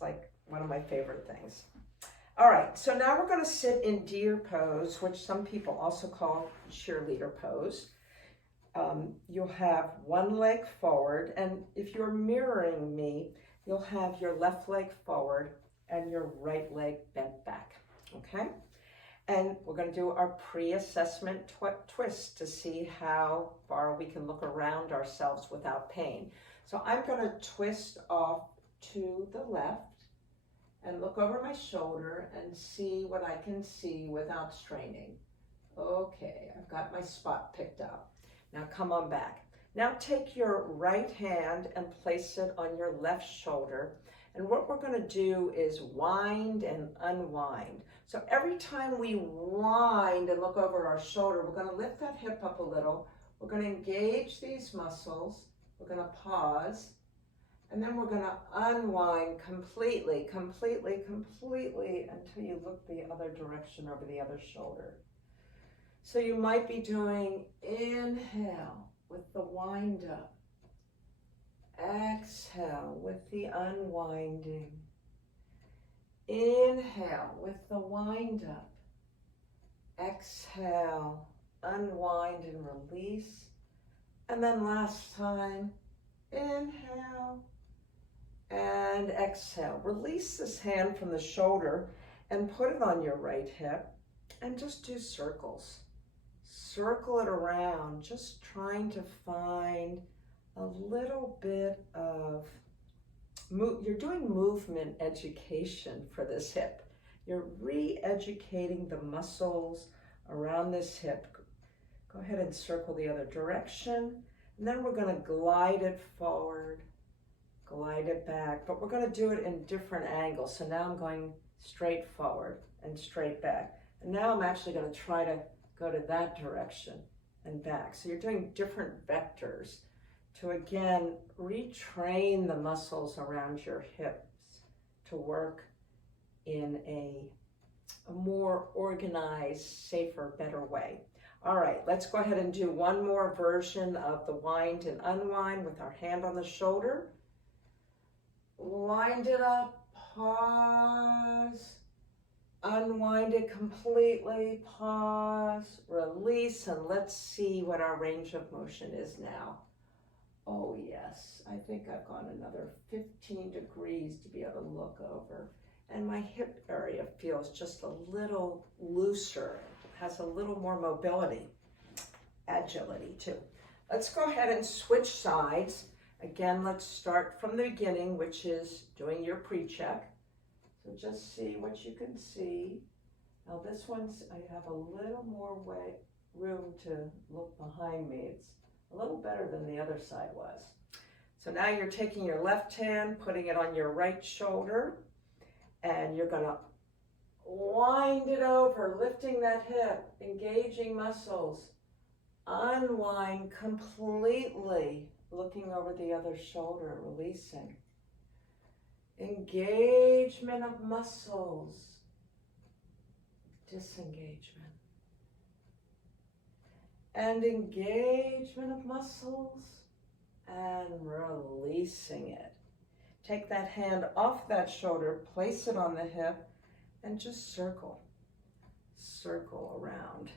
It's like one of my favorite things. All right, so now we're going to sit in deer pose, which some people also call cheerleader pose. You'll have one leg forward, and if you're mirroring me, you'll have your left leg forward and your right leg bent back, okay? And we're going to do our pre-assessment twist to see how far we can look around ourselves without pain. So I'm going to twist off to the left and look over my shoulder and see what I can see without straining. Okay, I've got my spot picked out. Now come on back. Now take your right hand and place it on your left shoulder. And what we're going to do is wind and unwind. So every time we wind and look over our shoulder, we're going to lift that hip up a little. We're going to engage these muscles. We're going to pause. And then we're going to unwind completely, completely, completely until you look the other direction over the other shoulder. So you might be doing inhale with the wind up. Exhale with the unwinding. Inhale with the wind up. Exhale, unwind and release. And then last time, inhale and exhale. Release this hand from the shoulder and put it on your right hip and just do circles. Circle it around, just trying to find a little bit of, you're doing movement education for this hip. You're re-educating the muscles around this hip. Go ahead and circle the other direction. And then we're going to glide it forward, glide it back, but we're going to do it in different angles. So now I'm going straight forward and straight back. And now I'm actually going to try to go to that direction and back. So you're doing different vectors to, again, retrain the muscles around your hips to work in a more organized, safer, better way. All right, let's go ahead and do one more version of the wind and unwind with our hand on the shoulder. Wind it up, pause, unwind it completely, pause, release, and let's see what our range of motion is now. Oh yes, I think I've gone another 15 degrees to be able to look over. And my hip area feels just a little looser, has a little more mobility, agility too. Let's go ahead and switch sides. Again, let's start from the beginning, which is doing your pre-check. So just see what you can see. Now this one's, I have a little more room to look behind me. It's a little better than the other side was. So now you're taking your left hand, putting it on your right shoulder, and you're gonna wind it over, lifting that hip, engaging muscles, unwind completely, looking over the other shoulder, releasing. Engagement of muscles, disengagement. And engagement of muscles and releasing it. Take that hand off that shoulder, place it on the hip, and just circle around,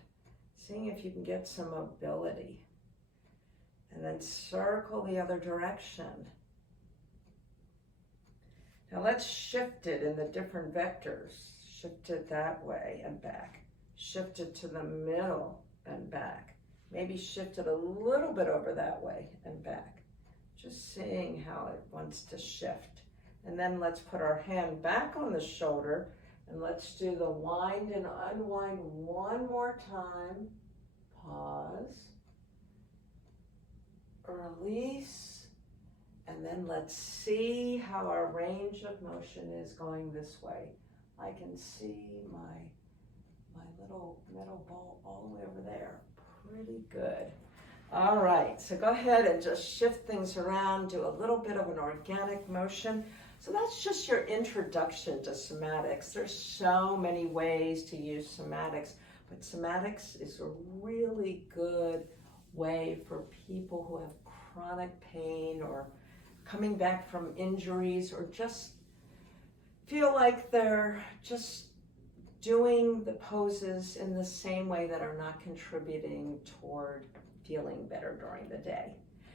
seeing if you can get some mobility. And then circle the other direction. Now let's shift it in the different vectors. Shift it that way and back. Shift it to the middle and back. Maybe shift it a little bit over that way and back. Just seeing how it wants to shift. And then let's put our hand back on the shoulder and let's do the wind and unwind one more time. Pause. Release. And then let's see how our range of motion is going this way. I can see my little metal ball all the way over there. Pretty good. All right, so go ahead and just shift things around, do a little bit of an organic motion. So that's just your introduction to somatics. There's so many ways to use somatics, but somatics is a really good way for people who have chronic pain or coming back from injuries or just feel like they're just doing the poses in the same way that are not contributing toward feeling better during the day.